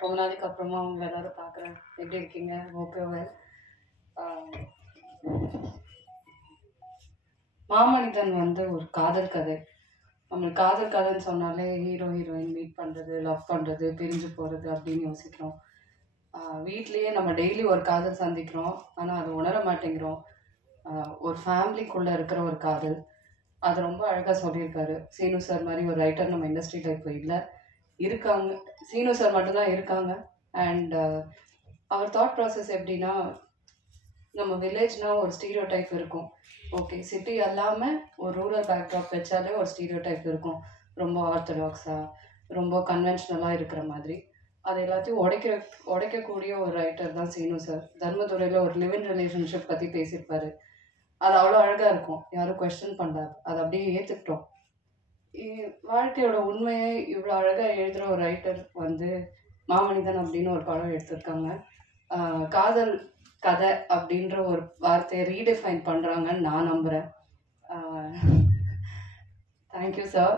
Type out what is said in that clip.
ரொம்ப நாளைக்கு அப்புறமா உங்க எல்லாரும் பார்க்குறேன். எப்படி இருக்கீங்க? Hope you well. மாமனிதன் வந்து ஒரு காதல் கதை. நம்மளுக்கு காதல் கதைன்னு சொன்னாலே ஹீரோ ஹீரோயின் மீட் பண்ணுறது, லவ் பண்ணுறது, பிரிஞ்சு போகிறது அப்படின்னு யோசிக்கிறோம். வீட்லேயே நம்ம டெய்லி ஒரு காதல் சந்திக்கிறோம், ஆனால் அதை உணர மாட்டேங்கிறோம். ஒரு ஃபேமிலிக்குள்ளே இருக்கிற ஒரு காதல், அது ரொம்ப அழகாக சொல்லியிருக்காரு. சீனு சார் மாதிரி ஒரு ரைட்டர் நம்ம இண்டஸ்ட்ரியில் இப்போ இல்லை, இருக்காங்க. சீனு சார் மட்டும்தான் இருக்காங்க. அண்ட் அவர் தாட் ப்ராசஸ் எப்படின்னா, நம்ம வில்லேஜ்னா ஒரு ஸ்டீரியோ டைப் இருக்கும். ஓகே, சிட்டி எல்லாமே ஒரு ரூரல் பேக்ட்ராப் வச்சாலே ஒரு ஸ்டீரியோ டைப் இருக்கும். ரொம்ப ஆர்த்தடாக்ஸாக, ரொம்ப கன்வென்ஷனலாக இருக்கிற மாதிரி. அது எல்லாத்தையும் உடைக்கக்கூடிய ஒரு ரைட்டர் தான் சீனு சார். தர்மதுரையில் ஒரு லிவ் இன் ரிலேஷன்ஷிப் பற்றி பேசியிருப்பாரு. அது அவ்வளோ அழகாக இருக்கும். யாரும் கொஸ்டின் பண்ணாது, அதை அப்படியே ஏற்றுக்கிட்டோம். வாழ்க்கையோட உண்மையை இவ்வளோ அழகாக எழுதுகிற ஒரு ரைட்டர் வந்து மாமனிதன் அப்படின்னு ஒரு படம் எடுத்திருக்காங்க. காதல் கதை அப்படின்ற ஒரு வார்த்தையை ரீடிஃபைன் பண்ணுறாங்கன்னு நான் நம்புகிறேன். Thank you sir.